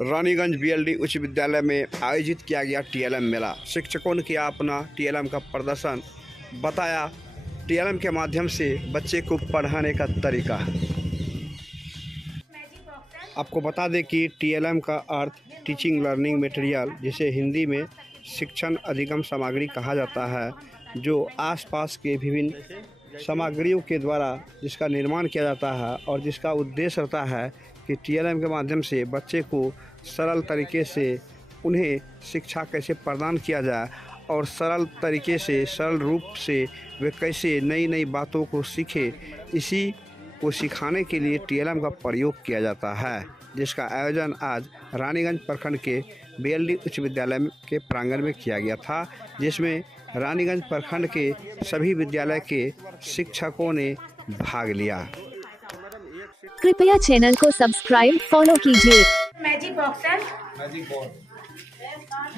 Raniganj BLD उच्च विद्यालय में आयोजित किया गया टीएलएम मेला। शिक्षकों ने किया अपना टीएलएम का प्रदर्शन, बताया टीएलएम के माध्यम से बच्चे को पढ़ाने का तरीका। आपको बता दें कि टीएलएम का अर्थ टीचिंग लर्निंग मटेरियल, जिसे हिंदी में शिक्षण अधिगम सामग्री कहा जाता है, जो आसपास के विभिन्न सामग्रियों के द्वारा जिसका निर्माण किया जाता है और जिसका उद्देश्य रहता है कि टीएलएम के माध्यम से बच्चे को सरल तरीके से उन्हें शिक्षा कैसे प्रदान किया जाए और सरल तरीके से, सरल रूप से वे कैसे नई नई बातों को सीखे, इसी को सिखाने के लिए टीएलएम का प्रयोग किया जाता है, जिसका आयोजन आज रानीगंज प्रखंड के बीएलडी उच्च विद्यालय के प्रांगण में किया गया था, जिसमें रानीगंज प्रखंड के सभी विद्यालय के शिक्षकों ने भाग लिया। कृपया चैनल को सब्सक्राइब फॉलो कीजिए। मैजिक बॉक्स है, मैजिक बोर्ड।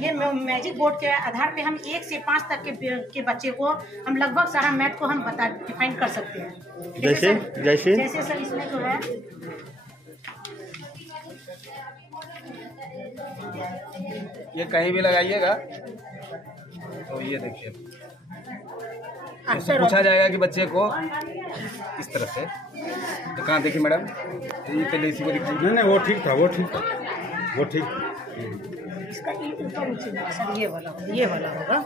ये मैजिक बोर्ड के आधार पे हम 1 से 5 तक के बच्चे को हम लगभग सारा मैथ को हम डिफाइन कर सकते हैं। जैसे सर इसमें जो है ये कहीं भी लगाइएगा तो ये देखिए, इससे पूछा जाएगा कि बच्चे को इस तरह से, तो कहाँ देखिए मैडम, ये पहले इसी को दिखाइए। नहीं वो ठीक था, वो ठीक। इसका ऊपर नीचे सर ये वाला होगा।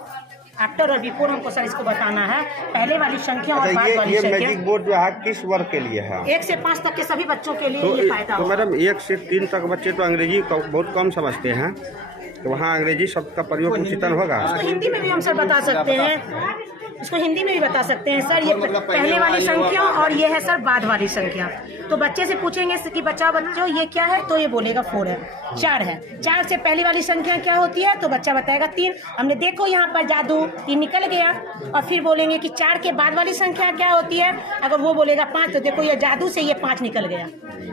आफ्टर और बिफोर हमको सर इसको बताना है, पहले वाली संख्या और बाद वाली संख्या। ये मैजिक बोर्ड जो है किस वर्ग के लिए है? 1 से 5 तक के सभी बच्चों के लिए ये फायदा तो होगा। मैडम 1 से 3 तक बच्चे तो अंग्रेजी को बहुत कम समझते हैं, तो वहाँ अंग्रेजी शब्द का प्रयोग उचितन होगा। इसको हिंदी में भी हम सर बता सकते हैं, इसको हिंदी में भी बता सकते हैं सर। ये पहले वाली संख्या और ये है सर बाद वाली संख्या। तो बच्चे से पूछेंगे कि बच्चों ये क्या है, तो ये बोलेगा 4 है, 4 है। 4 से पहले वाली संख्या क्या होती है, तो बच्चा बताएगा 3। हमने देखो यहाँ पर जादू 3 निकल गया। और फिर बोलेंगे कि 4 के बाद वाली संख्या क्या होती है, अगर वो बोलेगा 5, तो देखो ये जादू से ये 5 निकल गया,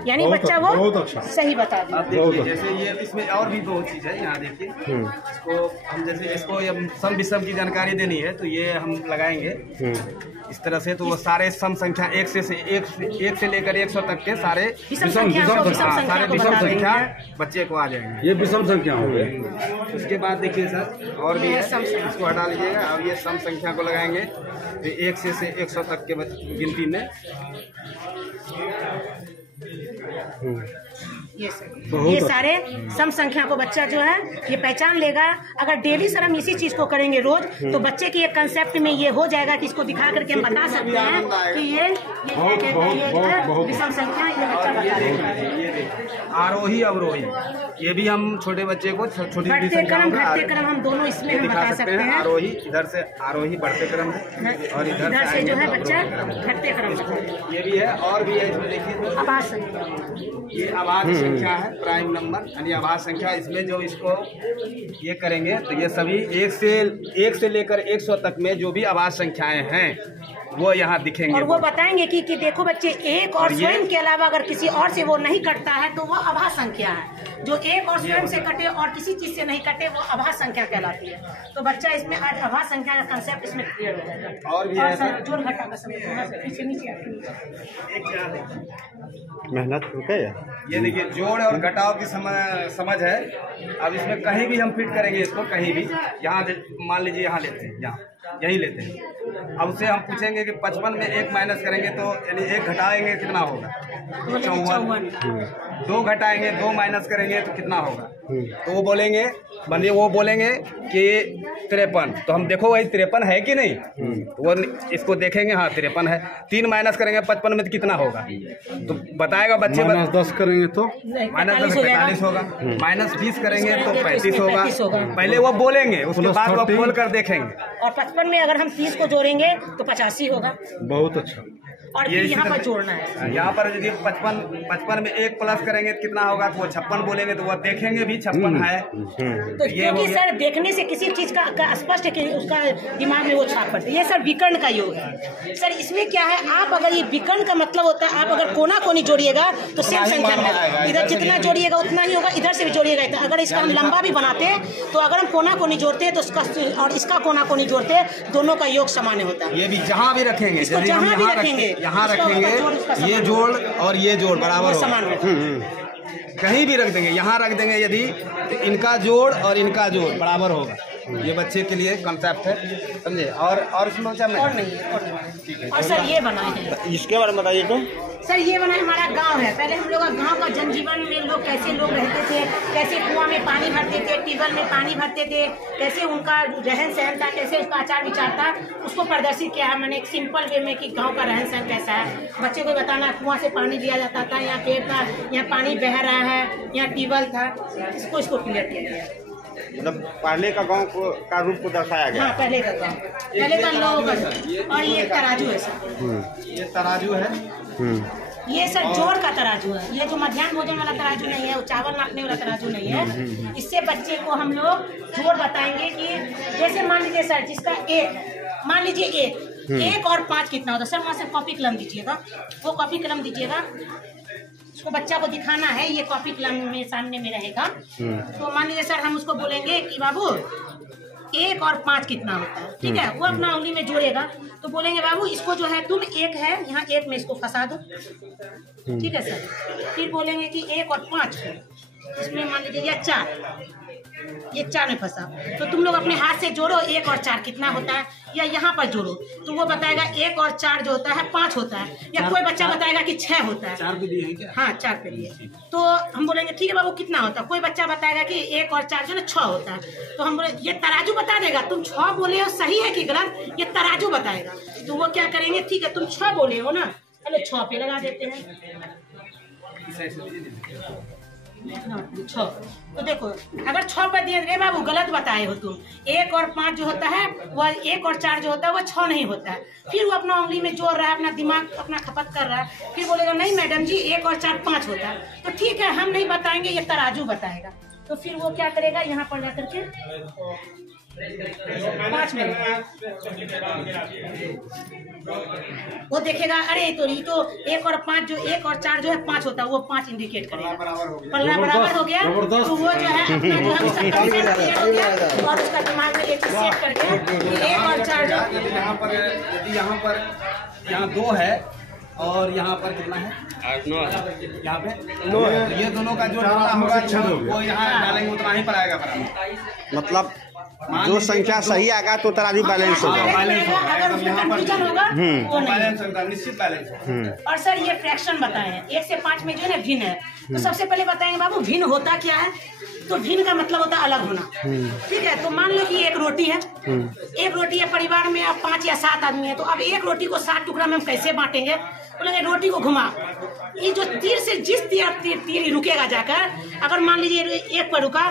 यानी बच्चा वो सही बता दिया। जैसे ये इसमें और भी बहुत चीज है, यहाँ देखिए, इसको हम जैसे इसको सम विषम की जानकारी देनी है तो ये हम लगाएंगे इस तरह से, तो वो सारे सम संख्या 1 से लेकर 100 तक के सारे विषम संख्या बच्चे को आ जाएंगे। ये विषम संख्या हो गई। उसके बाद देखिए सर और भी है, इसको हटा लीजिएगा। अब ये सम संख्या को लगाएंगे तो 1 से 100 तक के गिनती में ये सारे सम संख्या को बच्चा जो है ये पहचान लेगा। अगर डेली सर हम इसी चीज को करेंगे रोज, तो बच्चे के एक कंसेप्ट में ये हो जाएगा कि इसको दिखा करके हम बता सकते हैं कि ये विषम संख्या ये बच्चा बता। आरोही अवरोही ये भी हम छोटे बच्चे को छोटी बढ़ते क्रम हम दोनों इसमें हम बता सकते हैं। आरोही इधर से आरोही बढ़ते क्रम है और इधर से जो है बच्चा घटते क्रम ये भी है। और भी है इसमें देखिए, आभास संख्या, ये आभास संख्या है, प्राइम नंबर यानी आभास संख्या। इसमें जो इसको ये करेंगे तो ये सभी 1 से लेकर 100 तक में जो भी आभास संख्याएं हैं वो यहाँ दिखेंगे। और वो बताएंगे कि देखो बच्चे 1 और स्वयं के अलावा अगर किसी और से वो नहीं कटता है तो वो आभास संख्या है। जो 1 और स्वयं से कटे और किसी चीज से नहीं कटे वो आभास संख्या कहलाती है। तो बच्चा इसमें आज आभास संख्या का कंसेप्ट इसमें क्लियर हो जाएगा। और भी है सर जोड़ घटा का नीचे मेहनत रुके। ये देखिए जोड़ और घटाव की समझ है। अब इसमें कहीं भी हम फिट करेंगे इसको, कहीं भी, यहाँ मान लीजिए यहाँ लेते हैं, यहाँ यही लेते हैं। अब उससे हम पूछेंगे कि 55 में 1 माइनस करेंगे तो यानी 1 घटाएंगे कितना होगा, 54। 2 घटाएंगे 2 माइनस करेंगे तो कितना होगा, तो वो बोलेंगे कि 53। तो हम देखो वही 53 है कि नहीं, तो वो इसको देखेंगे, हाँ 53 है। 3 माइनस करेंगे 55 में तो कितना होगा, तो बताएगा बच्चे। -10 करेंगे तो -10 45 होगा, -20 करेंगे तो 35 होगा। पहले वो बोलेंगे, उसके बाद वो खोल कर देखेंगे। और 55 में अगर हम 30 को जोड़ेंगे तो 85 होगा। बहुत अच्छा। और फिर यहाँ पर जोड़ना है, यहाँ पर यदि 55 में 1 प्लस करेंगे तो कितना होगा, तो वो 56 बोलेंगे तो वो देखेंगे भी 56 है। तो क्योंकि सर देखने से किसी चीज का स्पष्ट है कि उसका दिमाग में वो छाप पड़ता है। ये सर विकर्ण का योग है। सर इसमें क्या है, आप अगर ये विकर्ण का मतलब होता है, आप अगर कोना कोनी जोड़िएगा तो सेम संख्या में इधर जितना जोड़िएगा उतना ही होगा, इधर से भी जोड़िएगा। अगर इसका हम लंबा भी बनाते हैं तो अगर हम कोना कोनी जोड़ते हैं तो उसका और इसका कोना कोनी जोड़ते हैं, दोनों का योग समान होता है। ये भी जहाँ भी रखेंगे, जहाँ भी रखेंगे, यहाँ रखेंगे, ये जोड़ और ये जोड़ बराबर समान होगा। कहीं भी रख देंगे, यहाँ रख देंगे यदि तो इनका जोड़ और इनका जोड़ बराबर होगा। ये बच्चे के लिए कॉन्सेप्ट है, समझे। और इसमें बच्चा और नहीं है, और नहीं है। और सर ये बना है, इसके बारे में बताइए तो। सर ये बना हमारा गांव है। पहले हम लोग गांव का जनजीवन में लोग कैसे लोग रहते थे, कैसे कुआं में पानी भरते थे, ट्यूबवेल में पानी भरते थे, कैसे उनका रहन सहन था, कैसे उसका आचार विचार था, उसको प्रदर्शित किया है मैंने एक सिंपल वे में कि गांव का रहन सहन कैसा है। बच्चे को बताना कुआं से पानी दिया जाता था, यहाँ पेड़ था, यहाँ पानी बह रहा है, यहाँ ट्यूबवेल था, इसको क्लियर किया गया। मतलब पहले का गांव का रूप को दर्शाया गया। हाँ, पहले का गांव, पहले का लोग। और ये तराजू है सर, ये तराजू है। ये सर जोड़ का तराजू है। ये जो मध्याह्न भोजन वाला तराजू नहीं है, वो चावल नापने वाला तराजू नहीं है। इससे बच्चे को हम लोग जोड़ बताएंगे कि जैसे मान लीजिए सर, जिसका एक, मान लीजिए एक और 5 कितना होता है। सर वहाँ से कॉपी कलम दीजिएगा, वो कॉपी कलम दीजिएगा, उसको बच्चा को दिखाना है। ये कॉपी कलम में सामने में रहेगा। तो मान लीजिए सर हम उसको बोलेंगे कि बाबू 1 और 5 कितना होता है, ठीक है। वो अपना उंगली में जोड़ेगा, तो बोलेंगे बाबू इसको जो है तुम 1 है, यहाँ 1 में इसको फंसा दो, ठीक है सर। फिर बोलेंगे कि 1 और 5 है, इसमें मान लीजिए या 4, ये 4 में फंसा, तो तुम लोग अपने हाथ से जोड़ो 1 और 4 कितना होता है, या यहाँ पर जोड़ो तो वो बताएगा 1 और 4 जो होता है 5 होता है, या कोई बच्चा बताएगा कि 6 होता है। 4 पे दिए हैं क्या? हाँ 4 पे दिए। तो हम बोलेंगे ठीक है बाबू कितना होता है, कोई बच्चा बताएगा कि 1 और 4 जो है 6 होता है। तो हम बोले ये तराजू बता देगा, तुम 6 बोले हो सही है कि गलत, ये तराजू बताएगा। तो वो क्या करेंगे, ठीक है तुम 6 बोले हो ना, पहले 6 पे लगा देते हैं। 6, तो देखो अगर 6 पर दिए गए बाबू गलत बताए हो तुम। 1 और 5 जो होता है वह 1 और 4 जो होता है वह 6 नहीं होता है। फिर वो अपना उंगली में जोड़ रहा है, अपना दिमाग अपना खपत कर रहा है। फिर बोलेगा नहीं मैडम जी 1 और 4 5 होता है। तो ठीक है हम नहीं बताएंगे, ये तराजू बताएगा। तो फिर वो क्या करेगा, यहाँ पर जाकर के 5 में वो देखेगा, अरे तो ये तो 1 और 5 जो 1 और 4 जो है 5 होता है, वो 5 इंडिकेट करेगा। पल्ला बराबर हो गया, तो वो जो है अपना जो हम सब कंसेप्ट क्लियर हो गया और उसका दिमाग में एक सेट करके 1 और 4 जो यदि यहाँ 2 है और यहाँ पर कितना है, 9 है, यहाँ पे 9 है। ये दोनों का जो होगा वो यहाँ डालेंगे उतना ही पर आएगा बराबर। मतलब जो संख्या सही आएगा तो तराजू बैलेंस होगा। अगर उसमें कंफ्यूजन होगा वो बैलेंस होगा, निश्चित बैलेंस। और सर ये फ्रैक्शन बताए हैं 1 से 5 में जो है ना भिन्न है। तो सबसे पहले बताएंगे बाबू भिन्न होता क्या है। तो भिन्न का मतलब होता है अलग होना, ठीक है। तो मान लो कि 1 रोटी है, 1 रोटी है, परिवार में अब 5 या 7 आदमी है, तो अब 1 रोटी को 7 टुकड़ा में हम कैसे बांटेंगे। बोलेंगे रोटी को घुमा, ये जो तीर से जिस तीर रुकेगा जाकर, अगर मान लीजिए 1 पर रुका,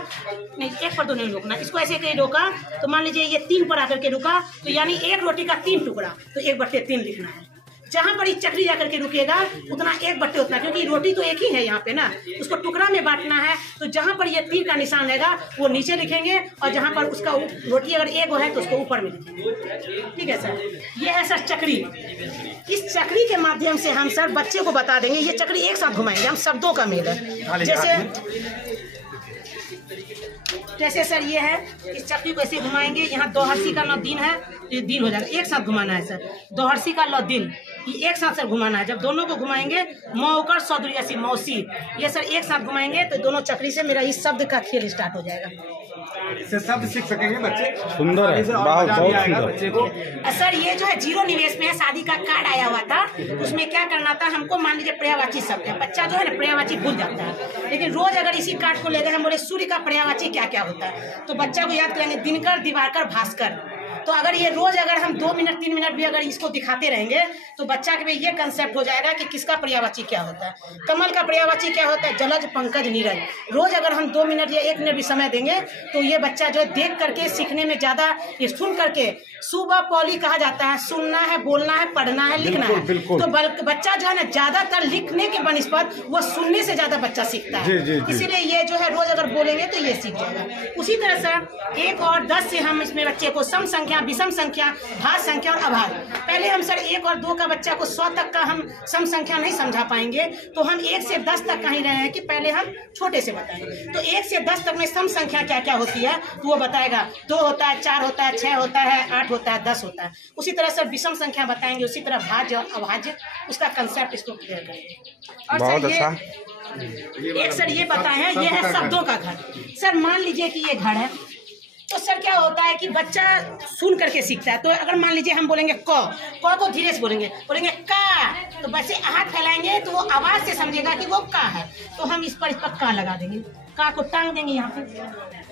नहीं 1 पर तो नहीं रुकना, इसको ऐसे कहीं रोका तो मान लीजिए ये 3 पर आकर के रुका, तो यानी 1 रोटी का 3 टुकड़ा, तो 1/3 लिखना है। जहां पर चक्री जाकर के रुकेगा उतना 1/3 उतना, क्योंकि रोटी तो एक ही है यहाँ पे ना, उसको टुकड़ा में बांटना है। तो जहां पर ये तीर का निशान रहेगा वो नीचे लिखेंगे, और जहां पर उसका रोटी अगर 1 है तो उसको ऊपर में लिखेंगे, ठीक है सर। ये है सर चक्री। इस चक्री के माध्यम से हम सर बच्चे को बता देंगे, ये चक्री एक साथ घुमाएंगे हम, शब्दों का मेल है। जैसे सर ये है, इस चक्री को ऐसे घुमाएंगे, यहाँ 2 हर्षी का 9 दिन है, ये दिन हो जाएगा। एक साथ घुमाना है सर, 2 हर्षी का 9 दिन, ये एक साथ सर घुमाना है। जब दोनों को घुमाएंगे मौकर सौदुर्यसी मौसी, ये सर एक साथ घुमाएंगे तो दोनों चक्री से मेरा इस शब्द का खेल स्टार्ट हो जाएगा। इससे शब्द सीख सकेंगे बच्चे। सुंदर है, बहुत सुंदर बच्चे को। सर ये जो है 0 निवेश में है, शादी का कार्ड आया हुआ था, उसमें क्या करना था हमको, मान लीजिए पर्यायवाची शब्द है, बच्चा जो है ना पर्यायवाची भूल जाता है। लेकिन रोज अगर इसी कार्ड को ले गए हम बोले सूर्य का पर्यायवाची क्या क्या होता है, तो बच्चा को याद करेंगे दिनकर, दिवाकर, भास्कर। तो अगर ये रोज अगर हम 2 मिनट 3 मिनट भी अगर इसको दिखाते रहेंगे तो बच्चा के ये कंसेप्ट हो जाएगा कि किसका पर्यायवाची क्या होता है। कमल का पर्यायवाची क्या होता है, जलज, पंकज, नीरज। रोज अगर हम 2 मिनट या 1 मिनट भी समय देंगे तो ये बच्चा जो है देख करके सीखने में ज्यादा, सुन करके सुबह पौली कहा जाता है, सुनना है, बोलना है, पढ़ना है, लिखना है। तो बच्चा जो है ना ज्यादातर लिखने के बनिस्पत वो सुनने से ज्यादा बच्चा सीखता है। इसीलिए ये जो है रोज अगर बोलेंगे तो ये सीख जाएगा। उसी तरह से 1 और 10 से हम इसमें बच्चे को सम संख्या, विषम संख्या, भाज्य संख्या और अभाज्य। पहले हम सर 1 और 2 का बच्चा को 100 तक का हम सम संख्या नहीं समझा पाएंगे, तो हम 1 से 10 तक का ही रहे हैं कि पहले हम छोटे से बताएंगे। तो 1 से 10 तक में सम संख्या क्या क्या होती है तो वो बताएगा। 2 होता है, 4 होता है, 6 होता है, 8 होता है, 10 होता है। उसी तरह सर विषम संख्या बताएंगे, उसी तरह भाज्य और अभाज्य, उसका कंसेप्ट इसको क्लियर करेंगे। और बहुत सर अच्छा। एक सर ये बताए हैं, ये है शब्दों का घर। सर मान लीजिए कि ये घर है, तो सर क्या होता है कि बच्चा सुन करके सीखता है। तो अगर मान लीजिए हम बोलेंगे क को धीरे से बोलेंगे का, तो बच्चे हाथ फैलाएंगे तो वो आवाज से समझेगा कि वो का है। तो हम इस पर का लगा देंगे, का को टांग देंगे यहाँ पे,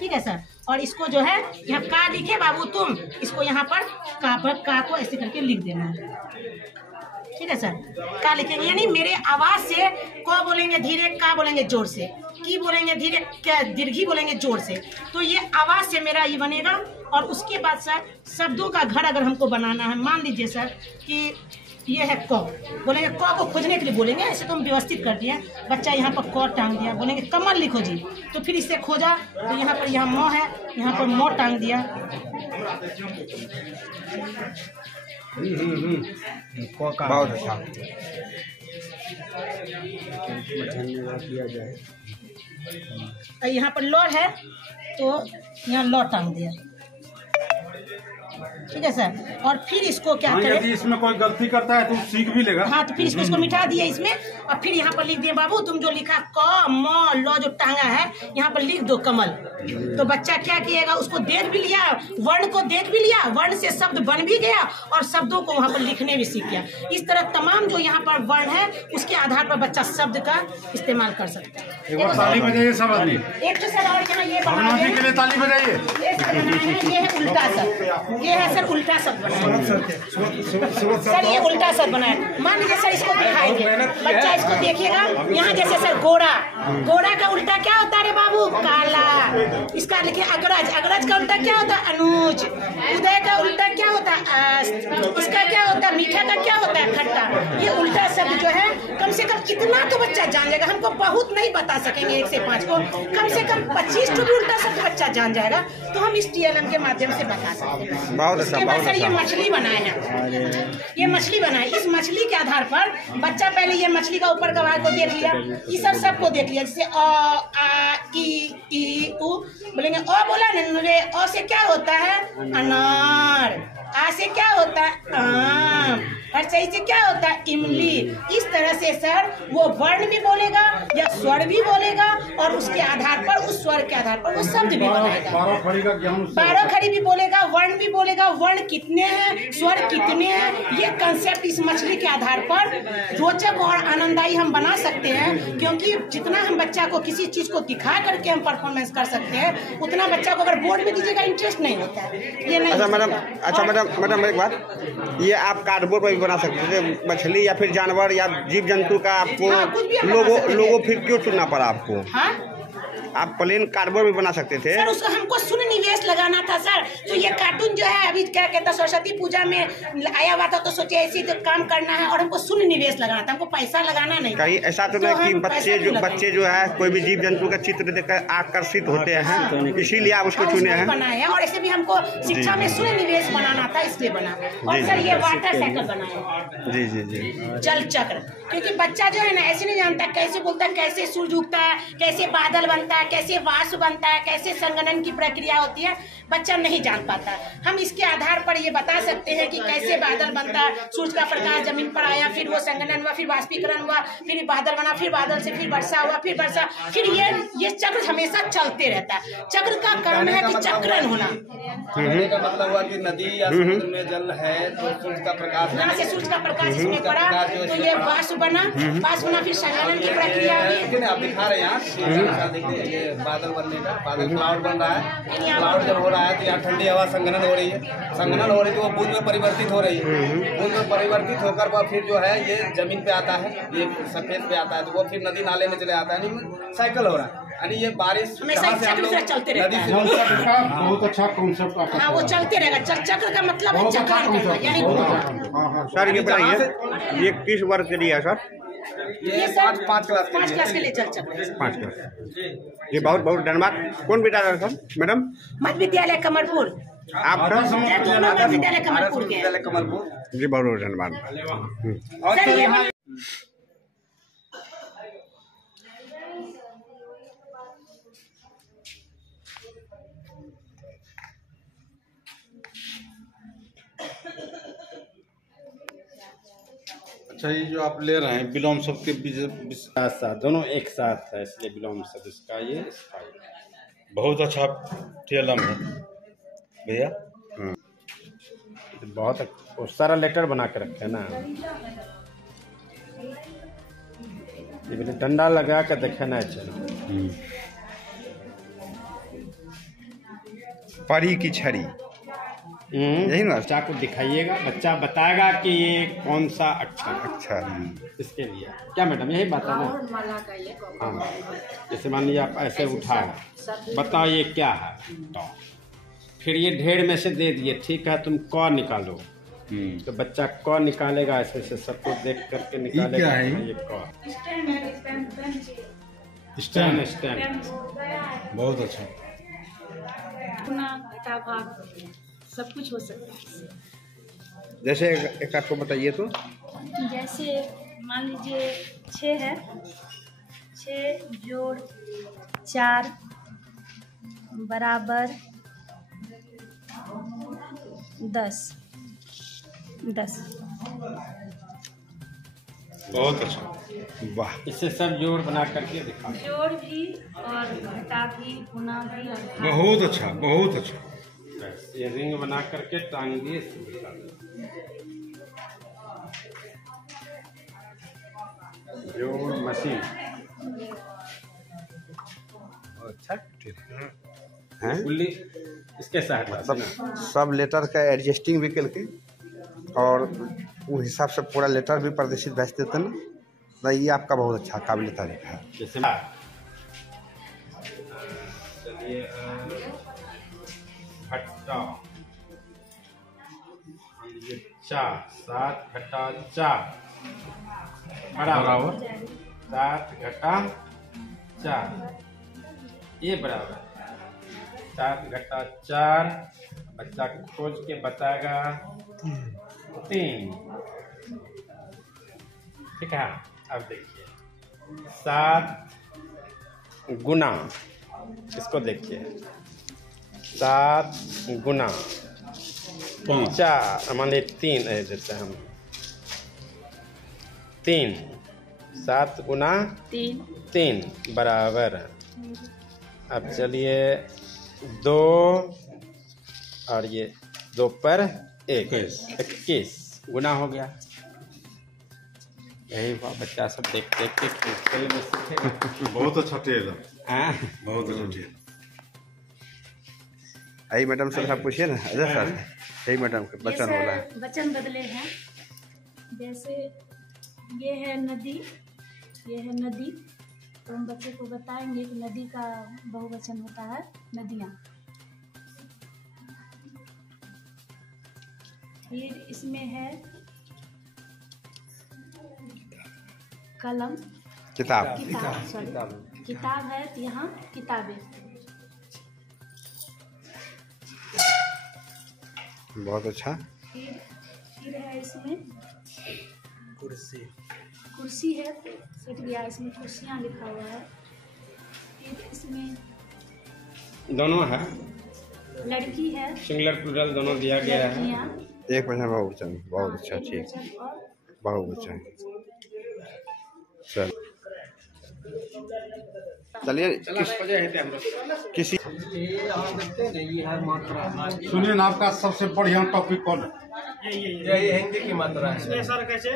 ठीक है सर। और इसको जो है यहाँ का लिखे बाबू तुम, इसको यहाँ पर का को ऐसे करके लिख देना है, ठीक है सर। का लिखेंगे, यानी मेरे आवाज से को बोलेंगे धीरे, का बोलेंगे जोर से, की बोलेंगे धीरे, दीर्घी बोलेंगे जोर से। तो ये आवाज से मेरा ये बनेगा। और उसके बाद सर शब्दों का घर अगर हमको बनाना है, मान लीजिए सर कि ये है क, बोलेंगे क को खोजने के लिए बोलेंगे, ऐसे तो हम व्यवस्थित कर दिया। बच्चा यहाँ पर क टांग दिया, बोलेंगे कमल लिखो जी, तो फिर इससे खोजा तो यहाँ पर यहाँ म है, यहाँ पर म टांग दिया। बहुत अच्छा। यहाँ पर लौ है तो यहाँ लौ टांग दिया, ठीक है सर। और फिर इसको क्या करें, यदि इसमें कोई गलती करता है तो सीख भी लेगा। हाँ, तो फिर इसको मिटा दिए इसमें। और फिर यहाँ पर लिख दिए बाबू तुम जो लिखा क म ल जो टांगा है यहाँ पर लिख दो कमल। तो बच्चा क्या किएगा, उसको देख भी लिया, वर्ण को देख भी लिया, वर्ण से शब्द बन भी गया और शब्दों को वहाँ पर लिखने भी सीख गया। इस तरह तमाम जो यहाँ पर वर्ण है उसके आधार पर बच्चा शब्द का इस्तेमाल कर सकता है। ताली बजाइए सब आदमी, एक तो सर और यहाँ ये बना अविनाशी के लिए ताली बजाइए। ये है उल्टा शब्द, ये है सर उल्टा शब्द बनाया सर, ये उल्टा शब्द बनाया। मान लीजिए सर इसको दिखाएंगे, बच्चा इसको देखिएगा। यहाँ जैसे सर गोरा, गोरा का उल्टा क्या होता है रे बाबू, काला। इसका लिखिए अग्रज, अग्रज का उल्टा क्या होता है, अनुज। उदय का उल्टा क्या होता है, अस्त। इसका क्या होता है, मीठा का क्या होता है, खट्टा। ये उल्टा शब्द जो है कम से कम इतना तो बच्चा जान जाएगा। हमको बहुत नहीं बता सकेंगे 1 से 5 को, कम से कम 25 तो भी उल्टा शब्द बच्चा जान जाएगा। तो हम इस TLM के माध्यम से बता सकते हैं। बहुत अच्छा, बहुत सर ये मछली बनाए हैं, ये मछली बनाए। इस मछली के आधार पर बच्चा पहले ये मछली का ऊपर का भाग को देख लिया, ये सबको देख लिया। जैसे अ आ ई उ बोलेंगे, अ बोला न, अ से क्या होता है, अनार। आ से क्या होता है, आम। और सही से क्या होता है, इमली। इस तरह से सर वो वर्ण भी बोलेगा या स्वर भी बोलेगा और उसके आधार पर, उस स्वर के आधार पर वो शब्द भी बनाएगा। 12 खड़ी भी बोलेगा, वर्ण भी बोलेगा, वर्ण कितने हैं, स्वर कितने हैं। ये कंसेप्ट इस मछली के आधार पर रोचक और आनंददायी हम बना सकते हैं। क्योंकि जितना हम बच्चा को किसी चीज को दिखा करके हम परफॉर्मेंस कर सकते हैं, उतना बच्चा को अगर बोर्ड में दीजिएगा इंटरेस्ट नहीं होता है। ये नहीं। अच्छा मैडम एक बात, ये आप कार्डबोर्ड पर भी बना सकते थे, मछली या फिर जानवर या जीव जंतु का आपको लोगो फिर क्यों चुनना पड़ा आपको? हाँ, आप प्लेन कार्डबोर्ड भी बना सकते थे। सर उसको हमको सुनिवेश लगाना था सर। तो ये कार्टून जो है अभी क्या कहता है, सरस्वती पूजा में आया हुआ था, तो सोचे ऐसे तो काम करना है और हमको सुनिवेश लगाना था, हमको पैसा लगाना नहीं। कहीं ऐसा तो नहीं कि बच्चे जो है कोई भी जीव जंतु का चित्र देखकर आकर्षित होते हैं, इसीलिए आप उसको चुने हैं। बनाए हैं। और ऐसे भी हमको शिक्षा में सुनिवेश बनाना था, इसलिए बना। और सर ये वाटर साइकिल बनाया, जी जी जी, जल चक्र। क्योंकि बच्चा जो है ना ऐसे नहीं जानता, कैसे बोलता है, कैसे सूरज उगता है, कैसे बादल बनता है, कैसे वाष्प बनता है, कैसे संगणन की प्रक्रिया होती है, बच्चा नहीं जान पाता। हम इसके आधार पर ये बता सकते हैं कि कैसे बादल बनता है, सूरज का प्रकाश जमीन पर आया, फिर वो संगणन हुआ, फिर वाष्पीकरण हुआ, फिर बादल बना, फिर बादल से फिर वर्षा हुआ, फिर वर्षा, फिर ये चक्र हमेशा चलते रहता है। चक्र का काम है कि चक्रण होना। कहने का मतलब हुआ कि नदी या समुद्र में जल है तो सूरज का प्रकाश, यहाँ से सूरज का प्रकाश इसमें पड़ा तो ये वाष्प बना, वाष्प बना, फिर संगणन की प्रक्रिया हुई। आप दिखा रहे हैं यहाँ, देखिए ये बादल बनने का, बादल क्लाउड बन रहा है। क्लाउड जब हो रहा है तो यहाँ ठंडी हवा संघनन हो रही है, संघनन हो रही है तो वो बूंद में परिवर्तित हो रही है। बूंद में परिवर्तित होकर वह फिर जो है ये जमीन पे आता है, ये सरफेस पे आता है, तो वो फिर नदी नाले में चले आता है। यानी साइकिल हो रहा है, यानी ये बारिश हमेशा चलते रहता है। बहुत अच्छा कॉन्सेप्ट आपका। हाँ, वो चलते रहेगा। चक्र का मतलब है चक्रण करना, यानी सर ये बताइए ये किस वर्ग के लिए है सर? ये 5 क्लास के लिए चल चक्र। 5 क्लास। ये बहुत बहुत धन्यवाद। कौन विद्यालय सर मैडम? मध्य विद्यालय कमलपुर। आप मध्य विद्यालय कमलपुर के। कमलपुर जी, बहुत बहुत धन्यवाद। सर ये अच्छा, ये जो आप ले रहे हैं विलोम शब्द के साथ साथ दोनों एक साथ है, इसलिए विलोम शब्द इसका ये इसका ये। बहुत अच्छा टीएलएम है भैया। तो बहुत सारा लेटर बना के रखे ना, ये भी डंडा लगा के देखे ना चाहिए। परी की छड़ी, यही ना? बच्चा को दिखाइएगा, बच्चा बताएगा कि ये कौन सा अक्षर है। अच्छा, इसके लिए क्या मैडम यही बात है ना? हाँ, जैसे मान लीजिए आप ऐसे उठाए, बताओ ये क्या है, तो फिर ये ढेर में से दे दिए, ठीक है तुम क निकालो, तो बच्चा क निकालेगा, ऐसे ऐसे सबको देख करके निकालेगा। क्या है ये क स्टैंड। स्टैंड बहुत अच्छा। सब कुछ हो सकता है। जैसे एक आपको बताइए तो। जैसे मान लीजिए 6 है, 6 जोड़ 4 बराबर 10। बहुत अच्छा, वाह, इससे सब जोड़ बना करके दिखा। जोड़ भी और घटा भी, गुना भी और भाग। बहुत अच्छा, बहुत अच्छा। बस ये रिंग बना करके टांग दिए, इससे दिखा दो। जोड़ मशीन अच्छा है। कुल्ली इसके साथ सब सब लेटर का एडजस्टिंग भी करके और वो हिसाब से पूरा लेटर भी प्रदर्शित भेज देते ना, तो ये आपका बहुत अच्छा काबिल तारीफ है। जैसे चलिए घटा 7 घटा 4 बराबर 7 घटा 4, ये बराबर 7 घटा 4। बच्चा खोज के बताएगा 3, ठीक है। अब देखिए 7 गुना, इसको देखिए 7 गुना 4, मान लीजिए 3 देते हैं हम, 3 7 गुना 3 बराबर। अब चलिए 2 और ये 2 पर 1, 21 गुना हो गया। यही हुआ, बच्चा सब देख देख के खेल में सीखेगा। बहुत अच्छा टीएलएम, हाँ, बहुत अच्छा टीएलएम। यही मैडम से आप पूछिए ना। अजय सर, यही मैडम के बचन वाला है। वचन बदले हैं। जैसे ये है नदी, ये है नदी, तो हम बच्चे को बताएंगे कि नदी का बहुवचन होता है नदियाँ। फिर इसमें है कलम, किताब, किताब है, तो यहाँ किताबें। बहुत अच्छा। फिर है इसमें कुर्सी है, सेट गया, इसमें कुर्सियाँ लिखा हुआ है। फिर इसमें दोनों है, लड़की है, सिंगुलर प्लूरल दोनों दिया गया है। लड़कियाँ, एक वचन बहुवचन, बहुत अच्छा, ठीक, और बहुवचन। चल चलिए किसी सुनिए ना, आपका सबसे बढ़िया टॉपिक कौन है? यही हिंदी की मात्रा है। इसमें सर कैसे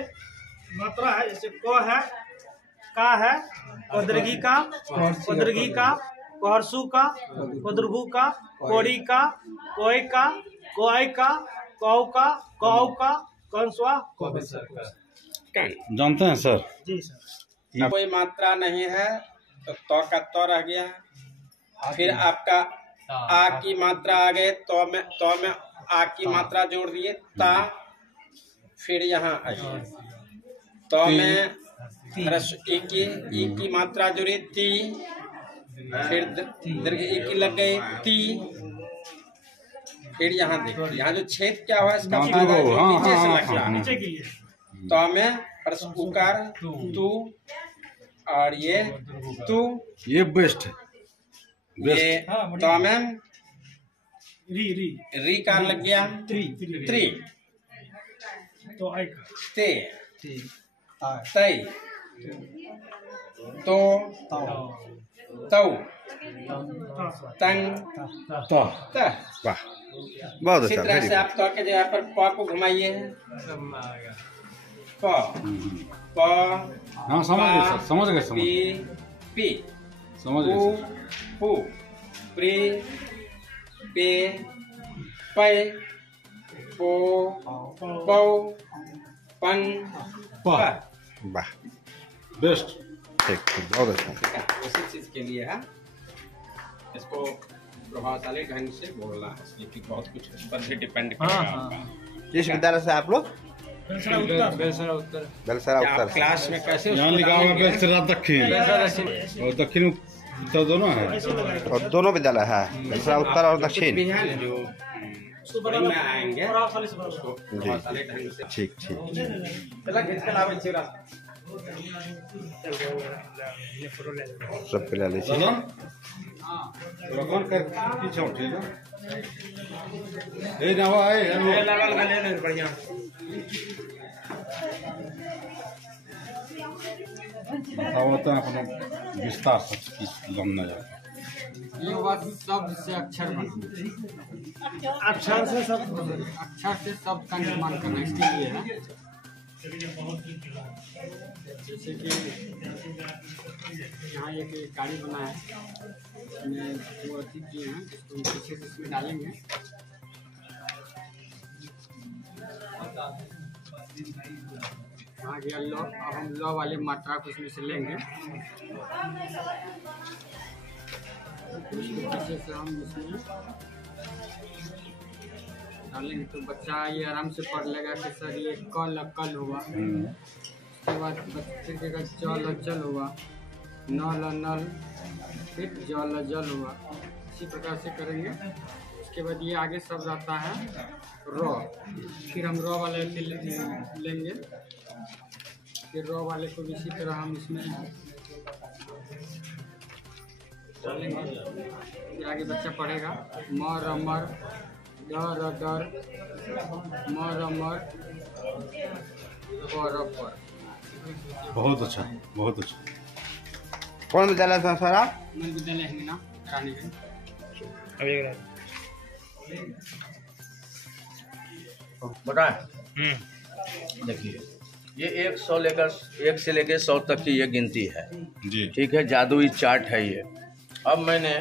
मात्रा है, जैसे क है, का है, कोदरगी का, कोहरसू का, कोदरगू का, कोड़ी का, कोय का, कोय का, कौ का, कौ का, कंसवा, जानते हैं सर? जी सर। कोई मात्रा नहीं है तो का तो रह गया। फिर आपका आ की मात्रा आ गए, तो में आ की मात्रा जोड़ दिए ता। फिर यहाँ आइए, तो में ई की मात्रा जुड़ी ती, फिर दीर्घ ई की लग गई ती। फिर यहाँ देखिए, यहाँ जो छेद क्या हुआ इसका नीचे से लग गया, नीचे की है। तो में उकार तू, और ये तू, ये बेस्ट है, ये तो में री कार लग गया, त्री त्री, तो आई का ते, तई, तो, तौ, तंग, तह। वाह, बहुत इसी अच्छा, तरह वेरी से आप तो के जगह पर प को घुमाइए। प, प, हाँ समझ गए सर, समझ गए, समझ पी, गए, पी, समझ पू, गए सर। पू, प्री, पे, पै, पो, पौ, पंग, प। वाह, बेस्ट। ठीक ठीक, बहुत अच्छा। ठीक है, उसी चीज के लिए है इसको प्रभावशाली ढंग से बोलना है, इसलिए कि बहुत कुछ उस पर भी डिपेंड करेगा आपका। किस विद्यालय से आप लोग? बेलसरा उत्तर। बेलसरा कि आप उत्तर। क्लास में कैसे यहाँ उसको लिखा हुआ डालेंगे? बेलसरा दक्षिण और दक्षिण उत्तर दोनों है। और दोनों विद्यालय है, बेलसरा उत्तर और कुछ दक्षिण। भी है ना जो स्कूल में आएंगे उसको प्रभावशाली ढंग से ठीक ठीक। चला खींच के लावे चिरा। सब पे ले लीजिए। चलो कौन कर पीछे ठीक है। ए ना आए ये लगल गले ने बढ़िया। बताओ अपना विस्तार से लमना जाए। ये बात शब्द से अक्षर बनना, अक्षर से सब अक्षर से शब्द का निर्माण करना, इसके लिए है। जैसे कि यहाँ एक गाड़ी बना है, इसमें वो अति किए हैं, इसको हम पीछे से इसमें डालेंगे। आ गया लो। अब हम लो वाले मात्रा को इसमें से लेंगे, पीछे से हम इसमें डालेंगे तो बच्चा ये आराम से पढ़ लेगा कि सर ये कल हुआ। उसके बाद बच्चे के चल चल हुआ, नल नल, फिर जल हुआ। इसी प्रकार से करेंगे। उसके बाद ये आगे शब्द आता है रो, फिर हम रो वाले लेंगे, फिर रो वाले को भी इसी तरह हम इसमें डालेंगे। फिर आगे बच्चा पढ़ेगा मर अमर, डर डर, मर अमर, पर पर। बहुत अच्छा, बहुत अच्छा। कौन विद्यालय था सर आप? मैं विद्यालय है ना रानीगंज। बताएं। देखिए ये 1 से लेकर 100 तक की ये गिनती है जी ठीक है, जादुई चार्ट है ये। अब मैंने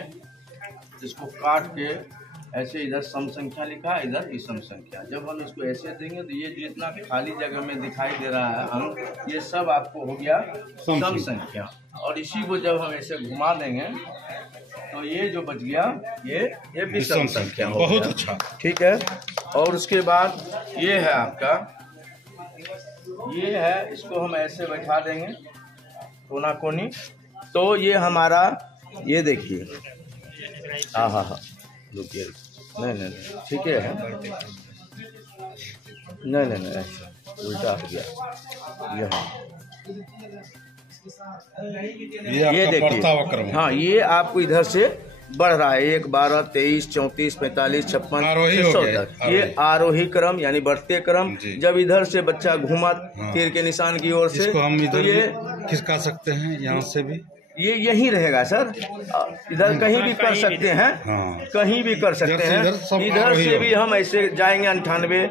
इसको काट के ऐसे इधर सम संख्या लिखा, इधर विषम संख्या। जब हम इसको ऐसे देंगे तो ये जितना खाली जगह में दिखाई दे रहा है अंक, ये सब आपको हो गया सम संख्या। और इसी को जब हम ऐसे घुमा देंगे तो ये जो बच गया ये विषम संख्या हो बहुत गया। अच्छा। ठीक है। और उसके बाद ये है आपका, ये है, इसको हम ऐसे बैठा देंगे कोना कोनी, तो ये हमारा, ये देखिए, हाँ रुकिए, नहीं ठीक है, नहीं ऐसा उल्टा हो गया। ये देखिए, हाँ ये आपको इधर से बढ़ रहा है 1, 12, 23, 34, 45, 56, 600 तक। ये आरोही क्रम यानी बढ़ते क्रम। जब इधर से बच्चा घूमा तीर के निशान की ओर से, इसको हम तो इधर ये खिसका सकते हैं, यहाँ से भी ये यहीं रहेगा सर, इधर कहीं भी कर सकते हैं, कहीं भी कर सकते हैं। इधर से भी हम ऐसे जाएंगे 98,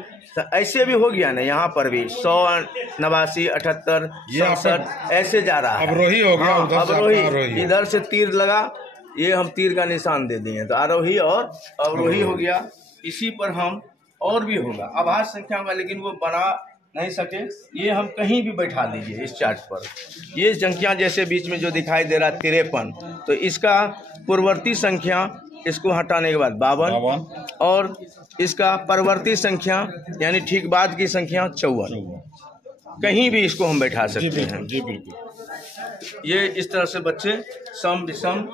ऐसे भी हो गया ना, यहाँ पर भी 100, 89, 78, 67 ऐसे जा रहा है। अवरोही हो गया, उधर अब से अवरोही, इधर से तीर लगा, ये हम तीर का निशान दे दिए तो आरोही और अवरोही हो गया। इसी पर हम और भी होगा आभास संख्या का, लेकिन वो बना नहीं सके, ये हम कहीं भी बैठा दीजिए इस चार्ट पर। ये संख्या जैसे बीच में जो दिखाई दे रहा 53, तो इसका पूर्ववर्ती संख्या, इसको हटाने के बाद 52, और इसका परवर्ती संख्या यानी ठीक बाद की संख्या 54। कहीं भी इसको हम बैठा सकते हैं। जी बिल्कुल। ये इस तरह से बच्चे सम विषम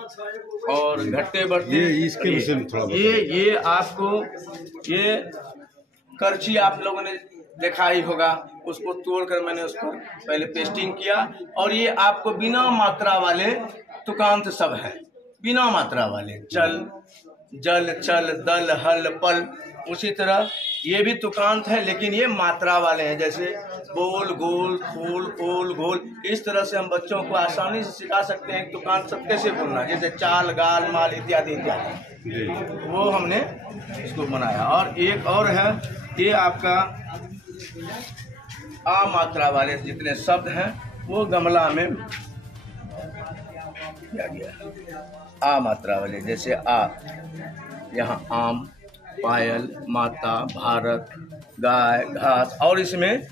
और घटते बढ़ते, ये इसके विषय में थोड़ा ये आपको, ये करछी आप लोगों ने देखा ही होगा, उसको तोड़कर मैंने उसको पहले पेस्टिंग किया। और ये आपको बिना मात्रा वाले तुकांत सब है, बिना मात्रा वाले, चल, जल, चल, दल, हल, पल। उसी तरह ये भी तुकांत है, लेकिन ये मात्रा वाले हैं। जैसे बोल, गोल, फूल, ओल, गोल, इस तरह से हम बच्चों को आसानी से सिखा सकते हैं तुकांत सब कैसे बोलना, जैसे चाल, गाल, माल इत्यादि इत्यादि, वो हमने इसको बनाया। और एक और है, ये आपका आ मात्रा वाले जितने शब्द हैं वो गमला में किया गया। आ मात्रा वाले जैसे आ, यहाँ आम, पायल, माता, भारत, गाय, घास, और इसमें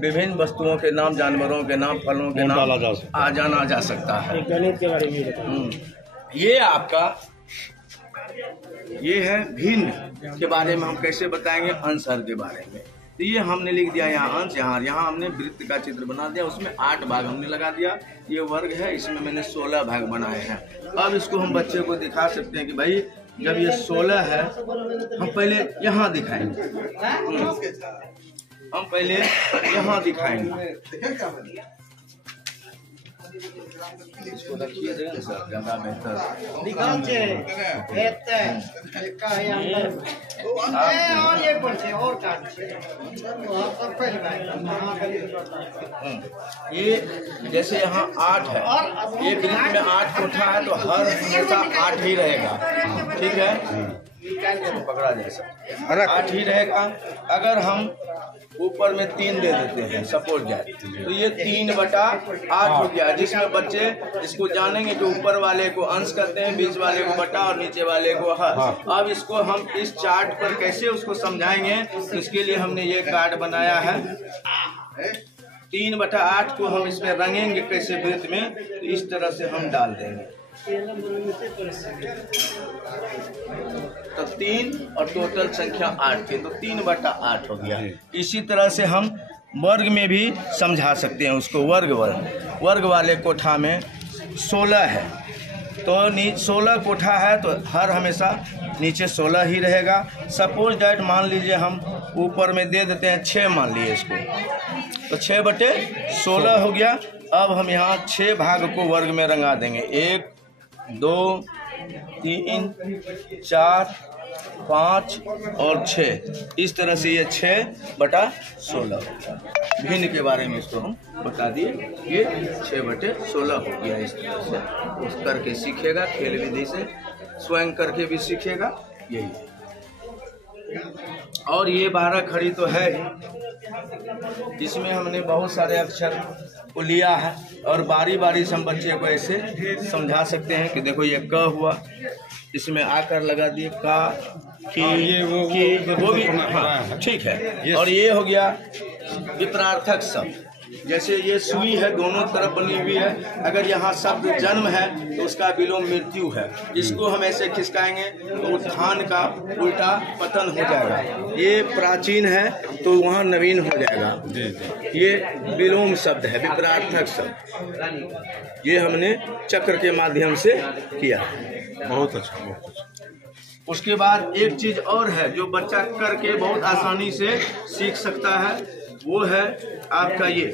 विभिन्न वस्तुओं के नाम, जानवरों के नाम, फलों के नाम आ जाना जा सकता है। गणित के बारे में बताइए। ये आपका ये है भिन्न के बारे में हम कैसे बताएंगे, अंश हर के बारे में। तो ये हमने लिख दिया यहाँ अंश, यहाँ हमने वृत्त का चित्र बना दिया, उसमें 8 भाग हमने लगा दिया। ये वर्ग है, इसमें मैंने 16 भाग बनाए हैं। अब इसको हम बच्चे को दिखा सकते हैं कि भाई जब ये 16 है, हम पहले यहाँ दिखाएंगे, हम पहले यहाँ दिखाएंगे। इसको रखिए देगा सर, ज़्यादा बेहतर। ये जैसे यहाँ 8 है, ये वृत्त में 8 कोठा है, तो हर हमेशा 8 ही रहेगा, ठीक है, पकड़ा जैसा 8 ही रहेगा। अगर हम ऊपर में 3 दे देते हैं सपोज जाए, तो ये 3/8 हो गया, जिसमें बच्चे इसको जानेंगे कि ऊपर वाले को अंश करते हैं, बीच वाले को बटा और नीचे वाले को हर। अब इसको हम इस चार्ट पर कैसे उसको समझाएंगे, तो इसके लिए हमने ये कार्ड बनाया है। 3/8 को हम इसमें रंगेंगे कैसे वृत्त में, तो इस तरह से हम डाल देंगे। तो 3 और टोटल संख्या 8 थी, तो 3/8 हो गया। इसी तरह से हम वर्ग में भी समझा सकते हैं उसको। वर्ग वाले कोठा में 16 है, तो 16 कोठा है, तो हर हमेशा नीचे 16 ही रहेगा। सपोज दैट मान लीजिए हम ऊपर में दे देते हैं 6, मान लीजिए इसको, तो 6/16 हो गया। अब हम यहाँ 6 भाग को वर्ग में रंगा देंगे, 1, 2, 3, 4, 5 और 6। इस तरह से ये 6/16 भिन्न के बारे में इसको हम बता दिए। ये 6/16 हो गया। इस तरह से उस करके सीखेगा, खेल विधि से स्वयं करके भी सीखेगा, यही। और ये 12 खड़ी तो है, इसमें हमने बहुत सारे अक्षर को लिया है, और बारी बारी से हम बच्चे को ऐसे समझा सकते हैं कि देखो ये क हुआ, इसमें आकर लगा दिए का, कि ये वो भी हाँ ठीक है। और ये हो गया विपरार्थक शब्द, जैसे ये सुई है, दोनों तरफ बनी हुई है, अगर यहाँ शब्द जन्म है तो उसका विलोम मृत्यु है। इसको हम ऐसे खिसकाएंगे तो उत्थान का उल्टा पतन हो जाएगा। ये प्राचीन है तो वहाँ नवीन हो जाएगा। ये विलोम शब्द है, विपरार्थक शब्द, ये हमने चक्र के माध्यम से किया। बहुत अच्छा। उसके बाद एक चीज और है जो बच्चा करके बहुत आसानी से सीख सकता है, वो है आपका ये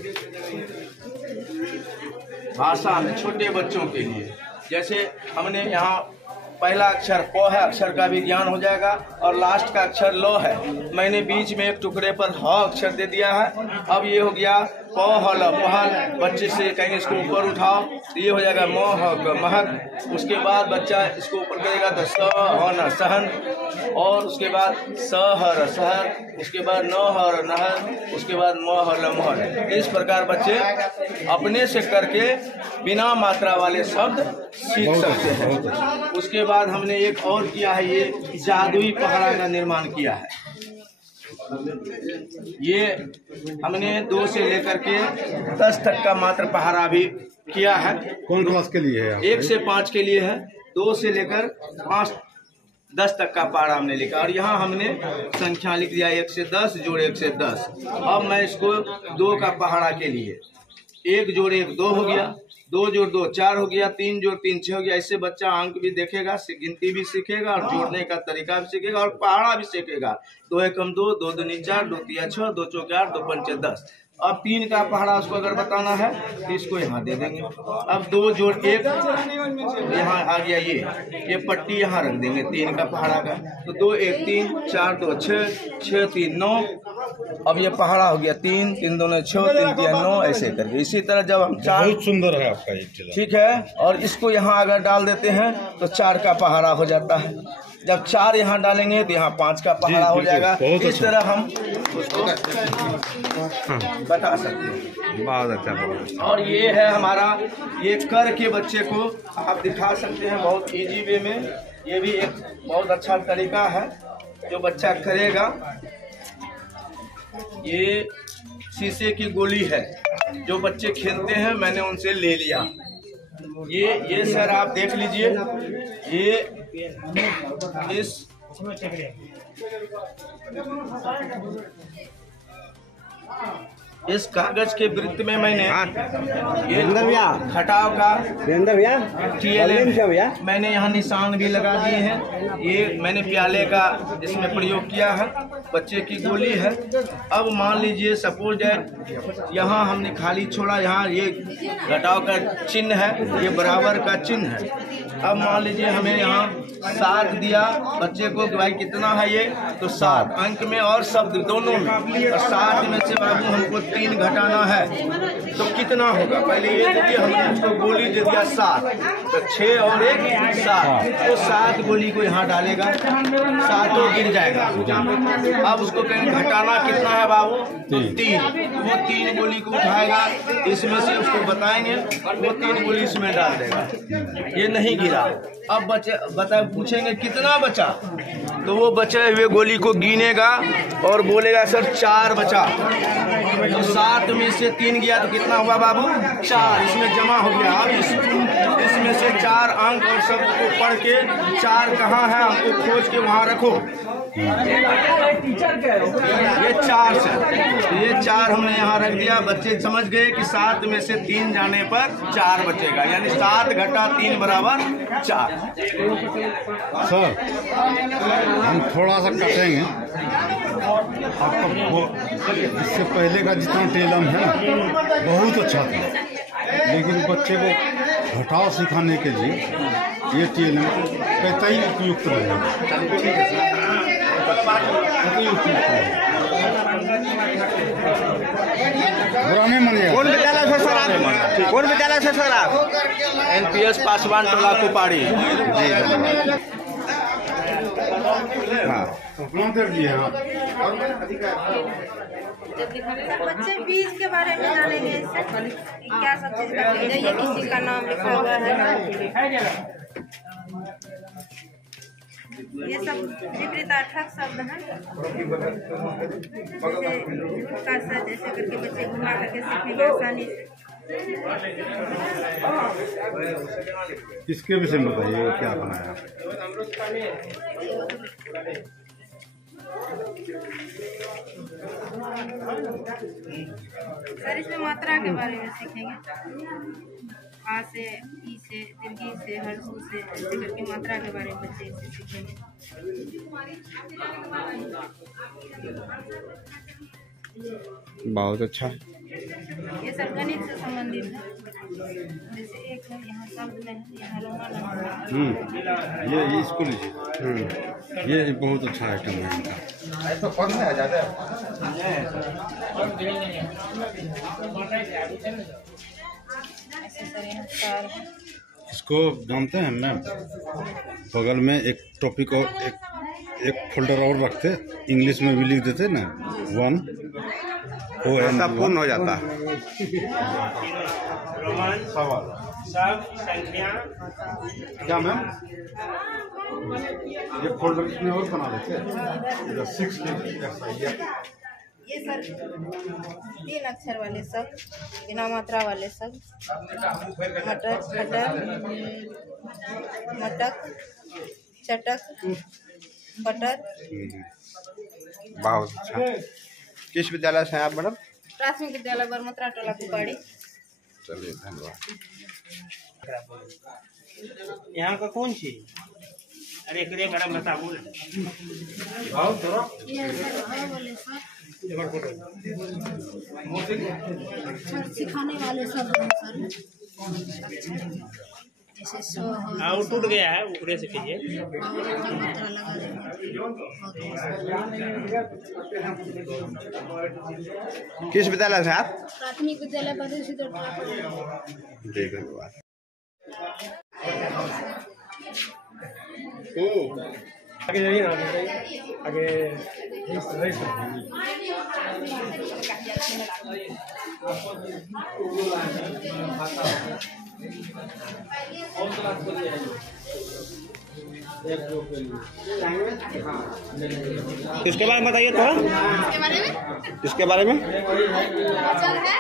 भाषा में छोटे बच्चों के लिए। जैसे हमने यहाँ पहला अक्षर प है, अक्षर का भी ज्ञान हो जाएगा, और लास्ट का अक्षर ल है, मैंने बीच में एक टुकड़े पर ह अक्षर दे दिया है। अब ये हो गया प ह ल, पहल। बच्चे से कहेंगे इसको ऊपर उठाओ, तो ये हो जाएगा म ह महक। उसके बाद बच्चा इसको ऊपर करेगा तो स ह न सहन, और उसके बाद स ह र सहर, उसके बाद न ह र नहर, उसके बाद म ह ल महर। इस प्रकार बच्चे अपने से करके बिना मात्रा वाले शब्द सीख सकते हैं। उसके बाद हमने एक और किया है, ये जादुई पहाड़ा का निर्माण किया है। ये हमने 2 से लेकर के 10 तक का मात्र पहाड़ा भी किया है। कौन क्लास के लिए है? 1 से 5 के लिए है, 2 से लेकर 10 तक का पहाड़ा हमने लिखा, और यहाँ हमने संख्या लिख दिया 1 से 10 जोड़ 1 से 10। अब मैं इसको 2 का पहाड़ा के लिए 1 जोड़ 1 2 हो गया, 2 जोड़ 2 4 हो गया, 3 जोड़ 3 6 हो गया। इससे बच्चा अंक भी देखेगा, गिनती भी सीखेगा, और जोड़ने का तरीका भी सीखेगा, और पहाड़ा भी सीखेगा। 2 एकम 2, 2 दूनी 4, 2 तिया 6, 2 चौके 8, 2 पंचे 10। अब 3 का पहाड़ा उसको अगर बताना है तो इसको यहाँ दे देंगे। अब 2 जोड़ 1 यहाँ आ गया, ये पट्टी यहाँ रख देंगे 3 का पहाड़ा का। तो 2 1 3 4 2 6 6 3 9। अब ये पहाड़ा हो गया 3 3 2 6 3 3 9 ऐसे करके। इसी तरह जब हम 4, बहुत सुंदर है आपका ये, ठीक है, और इसको यहाँ अगर डाल देते हैं तो 4 का पहाड़ा हो जाता है। जब 4 यहाँ डालेंगे तो यहाँ 5 का पहाड़ा हो जाएगा। इस तरह हम उसको बता सकते हैं। बहुत अच्छा। और ये है हमारा, ये कर के बच्चे को आप दिखा सकते हैं बहुत इजी वे में। ये भी एक बहुत अच्छा तरीका है जो बच्चा करेगा। ये शीशे की गोली है जो बच्चे खेलते हैं, मैंने उनसे ले लिया। ये सर आप देख लीजिए, ये इस कागज के वृत्त में मैंने ये खटाव का TLM मैंने यहाँ निशान भी लगा दिए हैं। ये मैंने प्याले का इसमें प्रयोग किया है, बच्चे की गोली है। अब मान लीजिए सपोज है यहाँ हमने खाली छोड़ा, यहाँ ये घटाव का चिन्ह है, ये बराबर का चिन्ह है। अब मान लीजिए हमें यहाँ 7 दिया बच्चे को कि भाई कितना है ये, तो 7 अंक में और शब्द दोनों में। और 7 में से बाबू हमको 3 घटाना है तो कितना होगा, पहले ये देखिए हमने उसको गोली दे दिया 7, तो 6 और 1 7, तो 7 गोली को यहाँ डालेगा, 7 गिर जाएगा। अब उसको कहेंगे घटाना कितना है बाबू, तो 3, वो 3 गोली को उठाएगा, इसमें से उसको बताएंगे, वो 3 गोली इसमें डाल देगा। ये नहीं गिरा। अब बच्चे पूछेंगे कितना बचा, तो वो बचे हुए गोली को गिनेगा और बोलेगा सर 4 बचा। तो 7 में से 3 गया तो कितना हुआ बाबू, 4, इसमें जमा हो गया। अब इसमें से 4 अंक और शब्द को पढ़ के 4 कहाँ है हमको खोज के वहाँ रखो। ये 4 से, ये 4 हमने यहाँ रख दिया। बच्चे समझ गए कि 7 में से 3 जाने पर 4 बचेगा, यानी 7 घटा 3 बराबर 4। सर हम थोड़ा सा कटेंगे, आपका इससे पहले का जितना टेलम है ना बहुत अच्छा था, लेकिन बच्चे को घटाव सिखाने के लिए ये टेलम कतई उपयुक्त रहेगा। कौन विद्यालय से सर आप, कौन विद्यालय से सर आप? NPS पासवान टोला कुपाड़ी। बच्चे बीज के बारे में जानेंगे, क्या सब चीज का बीज है, ये किसी का नाम लिखा हुआ है, ये सब विपरीतार्थक शब्द हैं। जैसे करके बच्चे घुमा करके सीखेंगे आसानी से। इसके विषय में बताइए क्या बनाया। सर इसमें मात्रा के बारे में सीखेंगे, आ से, ई से, दीर्घी से, हर्षू से, ऐसे करके मात्रा के बारे में बच्चे इसे सीखेंगे। बहुत अच्छा। ये सब गणित से संबंधित है। जैसे एक है यहाँ शब्द में, यहाँ रोमन ये इसको लीजिए, ये बहुत अच्छा आइटम है इनका। ऐसा पढ़ में आ जाता है। इसको जानते हैं मैम, बगल में एक टॉपिक और एक फोल्डर और रखते, इंग्लिश में भी लिख देते ना 1 सब पूर्ण हो जाता है। सब संख्या क्या मैम, ये फोल्डर इसमें और बना देते 6 ये सर 3 अक्षर वाले शब्द, बिना मात्रा वाले शब्द, मटर, खटर, मटक, चटक, बटर। बहुत अच्छा। किस विद्यालय से हैं आप मैडम? प्राथमिक विद्यालय बरमत्रा टोला कुपाड़ी। चलिए धन्यवाद। यहाँ का कौन चीज अरे मैडम बता बोले सिखाने वाले सब वो टूट गया है, ऊपर से कीजिए। किस विद्यालय से आप? प्राथमिक विद्यालय जी धन्यवाद। आगे जाइए ना, आगे इसके बारे में बताइए थोड़ा। इसके बारे में वचन है,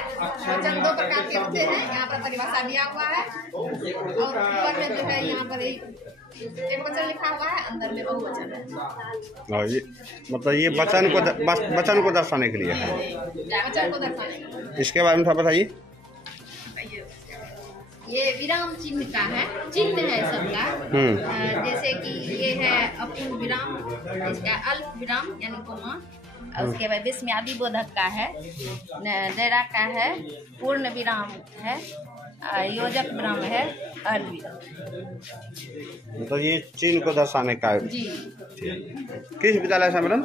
वचन 2 प्रकार के होते हैं। यहाँ पर परिभाषा दिया हुआ है और ऊपर में जो है यहाँ पर एक वचन लिखा हुआ है, अंदर में बहुवचन है। ये मतलब ये वचन को दर्शाने के लिए है। वचन को दर्शाने के लिए। इसके बारे में थोड़ा बताइए। ये विराम चिन्ह का है, चिन्ह है सबका। जैसे कि ये है अपूर्ण विराम, इसका अल्प विराम यानी कोमा, उसके बाद विस्मयादि बोधक का है, डेरा का है, पूर्ण विराम है, योजक विराम है, अर्ध विराम। मतलब ये चिन्ह को दर्शाने का है। जी। किस विद्यालय से मैडम?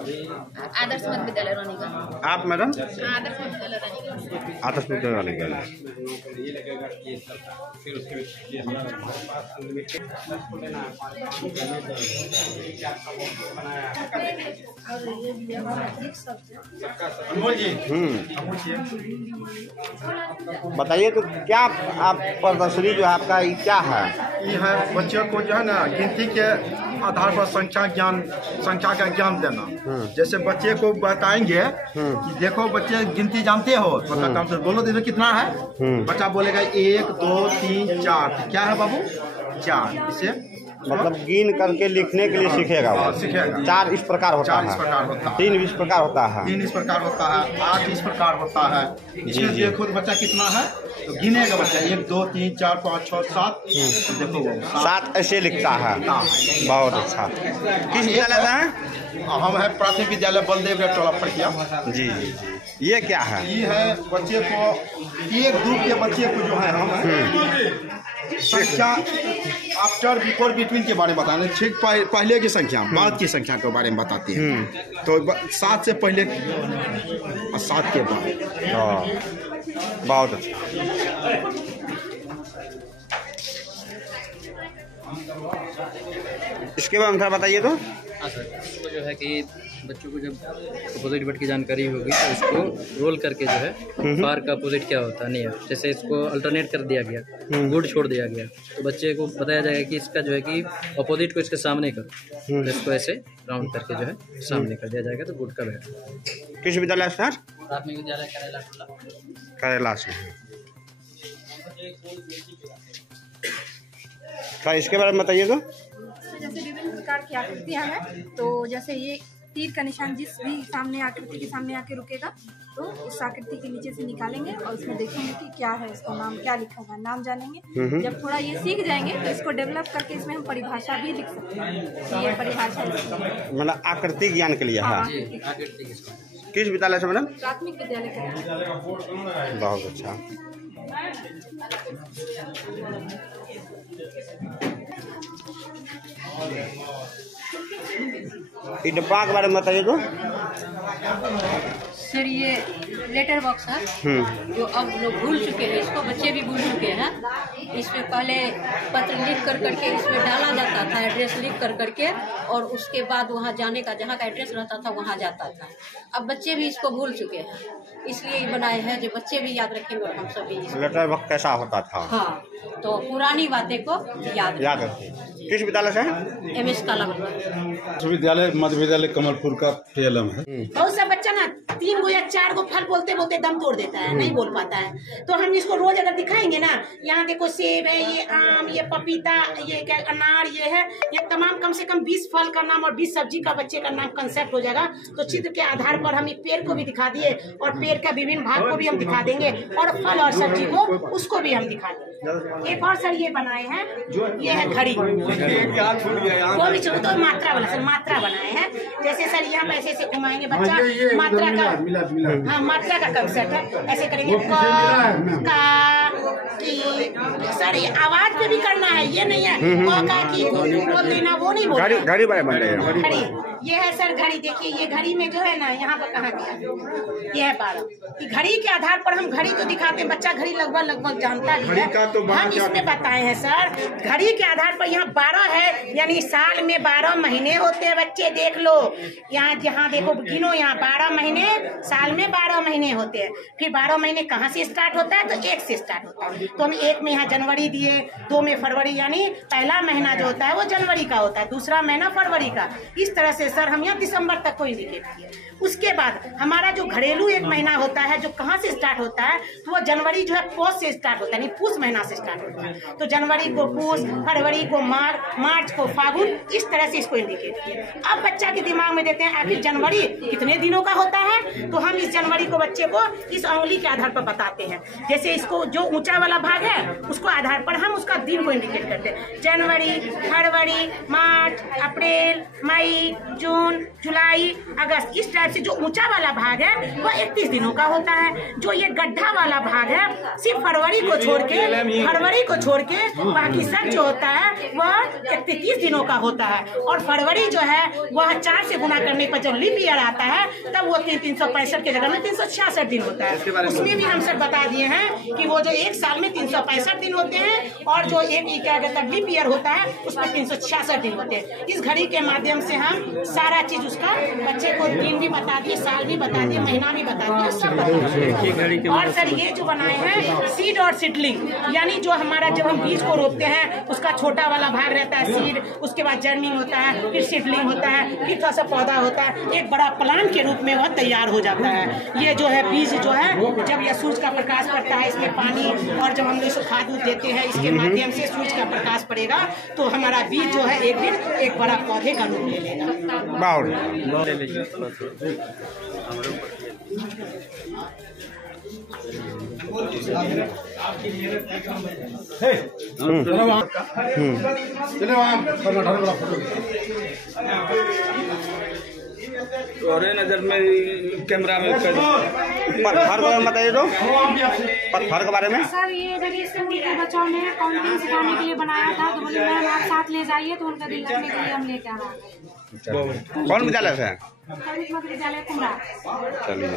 आदर्श मध्य विद्यालय रानीगंज। आप मैडम? आदर्श मध्य विद्यालय रानीगंज। आदर्श विद्यालय रानीगंज। बताइए तो क्या आप प्रदर्शनी जो है आपका ये क्या है? ये है बच्चों को जो है ना गिनती के आधार पर संख्या का ज्ञान देना। जैसे बच्चे को बताएंगे कि देखो बच्चे गिनती जानते हो, मतलब काम से बोलो देखो कितना है। बच्चा बोलेगा 1 2 3 4। क्या है बाबू? 4। इसे मतलब गिन करके लिखने के लिए सीखेगा वो। सीखेगा। 4 इस प्रकार होता है, 4 इस प्रकार होता है, 3 इस प्रकार होता है, 3 इस प्रकार होता है, 8 इस प्रकार होता है। इसमें देखो बच्चा कितना है तो गिनेगा बच्चा 1 2 3 4 5 6 7। देखो 7 ऐसे लिखता है। बहुत अच्छा। किस विद्यालय से है? हम है प्राथमिक विद्यालय बलदेव टोला फड़किया। जी जी। ये क्या है? ये है बच्चे को एक ग्रुप के बच्चे को जो है हम संख्या आफ्टर बिफोर बिटवीन के बारे में बताने, ठीक पहले की संख्या बाद की संख्या के बारे में बताते हैं। तो 7 से पहले और 7 के बाद। बहुत अच्छा। इसके बाद थोड़ा बताइए तो। इसको जो है कि बच्चों को जब अपोजिट वर्ड की जानकारी होगी तो इसको रोल करके जो है फार का अपोजिट क्या होता है नियर, जैसे इसको अल्टरनेट कर दिया गया, गुड छोड़ दिया गया, तो बच्चे को बताया जाएगा कि इसका जो है कि अपोजिट को इसके सामने करो, तो इसको ऐसे राउंड करके जो है सामने कर दिया जाएगा तो गुड का बैठ। किस विद्यालय से? प्राथमिक विद्यालय करेला से। इसके बारे में बताइए तो। जैसे विभिन्न प्रकार की आकृतियाँ हैं, तो जैसे ये तीर का निशान जिस भी सामने आकृति के सामने आके रुकेगा तो उस आकृति के नीचे से निकालेंगे और उसमें देखेंगे कि क्या है, इसका नाम क्या लिखा होगा, नाम जानेंगे। जब थोड़ा ये सीख जाएंगे तो इसको डेवलप करके इसमें हम परिभाषा भी लिख सकते हैं। ये परिभाषा मतलब आकृति ज्ञान के लिए है। किस विद्यालय से मैडम? प्राथमिक विद्यालय का। बहुत अच्छा। डब्बा के बारे में बताइए तो। सर ये लेटर बॉक्स है जो अब लोग भूल चुके हैं, इसको बच्चे भी भूल चुके हैं। इसमें पहले पत्र लिख कर करके इसमें डाला जाता था, एड्रेस लिख कर करके, और उसके बाद वहाँ जाने का जहाँ का एड्रेस रहता था वहाँ जाता था। अब बच्चे भी इसको भूल चुके हैं, इसलिए ये बनाए हैं जो बच्चे भी याद रखेंगे और हम सब भी। लेटर बॉक्स कैसा होता था? हाँ, तो पुरानी बातें को याद रखें। किस विद्यालय से? MS काला विद्यालय मध्य विद्यालय कमलपुर का TLM है। बहुत सा बच्चा ना 3 गो या 4 गो फल बोलते बोलते दम तोड़ देता है, नहीं बोल पाता है। तो हम इसको रोज अगर दिखाएंगे ना, यहाँ देखो सेब है, ये आम, ये पपीता, ये क्या अनार, ये है, ये तमाम कम से कम 20 फल का नाम और 20 सब्जी का बच्चे का नाम कंसेप्ट हो जाएगा। तो चित्र के आधार पर हम पेड़ को भी दिखा दिए और पेड़ का विभिन्न भाग को भी हम दिखा देंगे और फल और सब्जी को उसको भी हम दिखा देंगे। एक और सर ये बनाए हैं, ये है घड़ी, वो भी तो मात्रा वाला सर, मात्रा बनाए हैं। जैसे सर यहाँ पे ऐसे घुमाएंगे बच्चा, मात्रा का, हाँ मात्रा का कंसेप्ट है, ऐसे करेंगे का की। सर ये आवाज पे भी करना है, ये नहीं है का की बोल देना, वो नहीं बोलना। घड़ी बन रही है, घड़ी ये है सर घड़ी। देखिए ये घड़ी में जो है ना, यहाँ पर कहाँ दिया, ये है 12। घड़ी के आधार पर हम घड़ी तो दिखाते हैं, बच्चा घड़ी लगभग जानता भी है, हम इसमें बताए हैं सर। घड़ी के आधार पर यहाँ 12 है, यानी साल में 12 महीने होते हैं बच्चे, देख लो यहाँ, जहाँ देखो गिनो, यहाँ 12 महीने, साल में 12 महीने होते हैं। फिर 12 महीने कहाँ से स्टार्ट होता है, तो 1 से स्टार्ट होता है। तो हम 1 में यहाँ जनवरी दिए, 2 में फरवरी, यानी पहला महीना जो होता है वो जनवरी का होता है, दूसरा महीना फरवरी का। इस तरह से सर हम यहाँ दिसंबर तक को इंडिकेट किए। उसके बाद हमारा जो घरेलू 1 महीना होता है, जो कहाँ से स्टार्ट होता है, तो वो जनवरी जो है पौष से स्टार्ट होता है, यानी पूष महीना से स्टार्ट होता है। तो जनवरी को पूष, फरवरी को मार्च को फागुन, इस तरह से इसको इंडिकेट किए। अब बच्चा के दिमाग में देते हैं आखिर जनवरी कितने दिनों का होता है, तो हम इस जनवरी को बच्चे को इस उंगली के आधार पर बताते हैं। जैसे इसको जो ऊंचा वाला भाग है उसको आधार पर हम उसका दिन को इंडिकेट करते हैं। जनवरी, फरवरी, मार्च, अप्रैल, मई, जून, जुलाई, अगस्त, इस टाइप से जो ऊंचा वाला भाग है वह 31 दिनों का होता है। जो ये गड्ढा वाला भाग है सिर्फ फरवरी को छोड़ के बाकी सब जो होता है वह 31 दिनों का होता है। और फरवरी जो है वह 4 से गुना करने पर जब लीप ईयर आता है तब वो 365 के जगह में 366 दिन होता है। उसमें भी हम सब बता दिए हैं कि वो जो एक साल में 365 दिन होते हैं और जो एक क्या कहता है लीप ईयर होता है उसमें 366 दिन होते हैं। इस घड़ी के माध्यम से हम सारा चीज उसका बच्चे को दिन भी बता दिए, साल भी बता दिए, महीना भी बता दिए, सब बता दिए। और सर ये जो बनाए हैं सीड और सीडलिंग, यानी जो हमारा जब हम बीज को रोपते हैं उसका छोटा वाला भाग रहता है सीड, उसके बाद जर्मिंग होता है, फिर सीडलिंग होता है, फिर थोड़ा सा पौधा होता है, एक बड़ा प्लांट के रूप में वह तैयार हो जाता है। ये जो है बीज जो है जब यह सूरज का प्रकाश पड़ता है, इसमें पानी और जब हम लोग इसको खाद देते हैं इसके माध्यम से सूरज का प्रकाश पड़ेगा तो हमारा बीज जो है एक दिन एक बड़ा पौधे का रूप ले लेगा। और नजर में कैमरा में पत्थर के बताइए तो, पत्थर के बारे में। सर ये देखिए स्कूल के बच्चों ने काउंटिंग सिखाने के लिए बनाया था, तो बोले मैम आप साथ ले जाइए, तो उनका दिल रखने के लिए हम लेके आ रहे हैं। कौन विद्यालय से? विद्यालय कुमरा। चलिए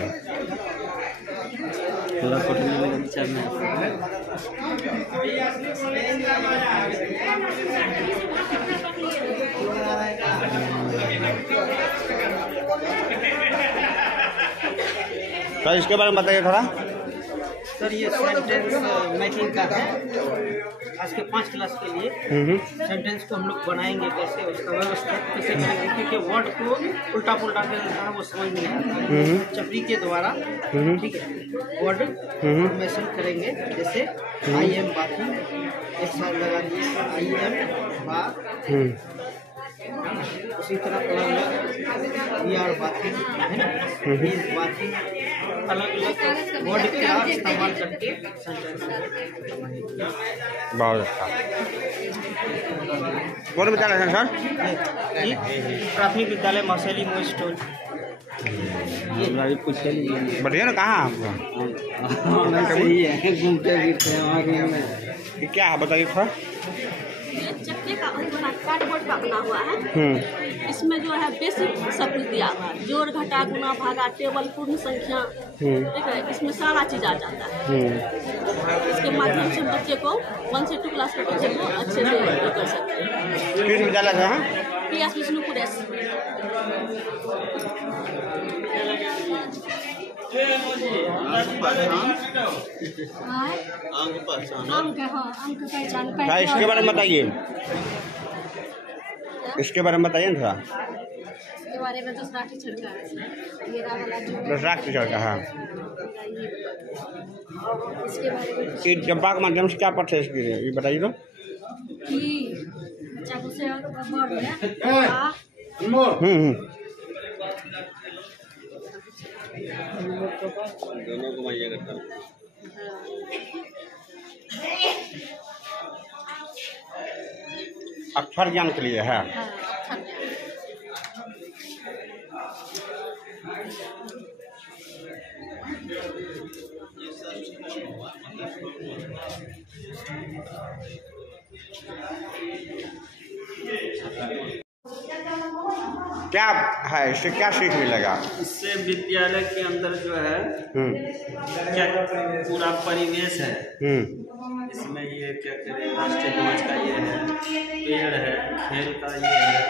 तो इसके बारे में बताइए थोड़ा। सर ये सेंटेंस मेकिंग का है, आज के 5 क्लास के लिए सेंटेंस को हम लोग बनाएंगे कैसे, उसका व्यवस्था कैसे करेंगे, क्योंकि वर्ड को उल्टा पुल्टा के है वो समझ नहीं आता है। चपरी के द्वारा ठीक है वर्ड फॉर्मेशन करेंगे। जैसे आई एम बाथिंग, एक साथ लगा दिए आई एम बाथ, उसी तरह वी आर बाथिंग है ना, ही इज बाथिंग, अलग अलग वर्ड का इस्तेमाल करके बहुत अच्छा। कौन विद्यालय है सर? प्राथमिक विद्यालय मसेली मोस्टोल। बढ़िया ना, कहाँ आपका? सही है, घूमते फिरते हैं। क्या है बताइए थोड़ा। ये चक्के का कार्डबोर्ड का बना हुआ है। इसमें जो है बेसिक सब कुछ दिया हुआ है, जोड़ घटा गुना भागा टेबल पूर्ण संख्या, ठीक है, इसमें सारा चीज आ जाता है। इसके माध्यम से बच्चे को 1 से 2 क्लास के बच्चे को अच्छे से कर सकते हैं। किस विद्यालय से हैं? PS विष्णुपुर। इसके बारे में बताइए, इसके बारे में बताइए ना। इसके बारे में दूसरा टीचर का है, ये वाला जो दूसरा टीचर का है। इसके बारे में कि जब्बा के माध्यम से क्या परचेज की है ये बताइए तो। कि बच्चा को से वर्ड में दोनों घुमाइएगा। अक्षर ज्ञान के लिए है। क्या है इससे क्या सीख मिलेगा? इससे विद्यालय के अंदर जो है क्या पूरा परिवेश है, इसमें ये क्या करें, राष्ट्रीय ध्वज का ये है, पेड़ है, खेल का ये है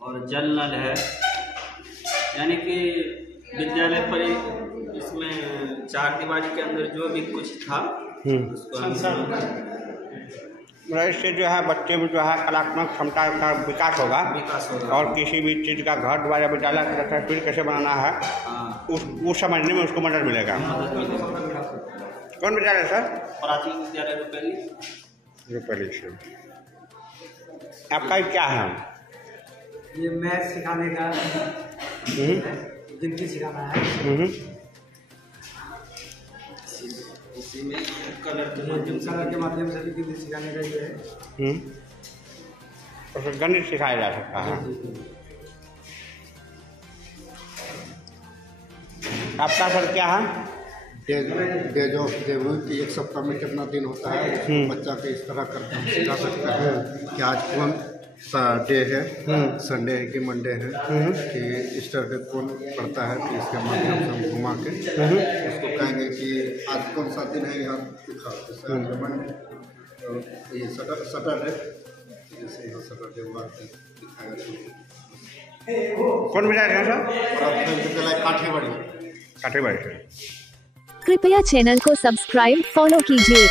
और जल नल है। यानी कि विद्यालय पर इसमें चार दीवारी के अंदर जो भी कुछ था उसको हम इससे जो है बच्चे में जो है कलात्मक क्षमता का विकास होगा और किसी भी चीज़ का घर द्वारा विद्यालय का तस्वीर कैसे बनाना है उस समझने में उसको मदद मिलेगा। कौन विद्यालय सर? प्राचीन विद्यालय रुपैली से। आपका क्या है? ये मैथ सिखाने का, गिनती सिखाना है। इसी में कलर के माध्यम से भी गिनती सिखाने का ये है। और गणित सिखाया जा सकता है। आपका सर क्या है? डेज ऑफ डेब्यू की एक सप्ताह में कितना दिन होता है बच्चा को इस तरह करके हम सिखा सकते हैं कि आज कौन सा डे है, संडे है कि मंडे है, कि ईस्टर कौन पड़ता है, कि इसके माध्यम से हम घुमा के उसको कहेंगे कि आज कौन सा दिन है यहाँ दिखाओ। जैसे मंडे ये सैटरडे, जैसे यहाँ सैटरडे हुआ दिखाएगा। कौन विद्यालय है सर? विद्यालय काठेबाड़ी कृपया चैनल को सब्सक्राइब फॉलो कीजिए।